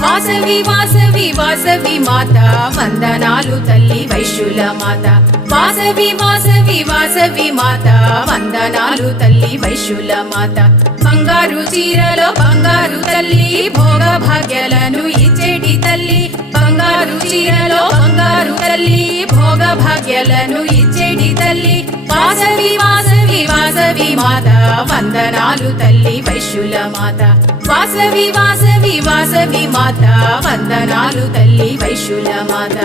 వాసవి వాసవి వాసవి మాత వందనాలు తల్లి వైశ్యుల మాత వాసవి వాసవి వాసవి మాత వందనాలు తల్లి వైశ్యుల మాత బంగారు చీరలో బంగారు తల్లి భోగ భాగ్యాలను ఇచ్చేటి తల్లి బంగారు చీరలో బంగారు తల్లి భోగ భాగ్యాలను ఇచ్చేటి తల్లి వాసవి వాసవి వాసవి మాత వందనాలు తల్లి వైశ్యుల మాత వాసవి వాసవి వాసవి మాత వందనాలు తల్లి వైశ్యుల మాత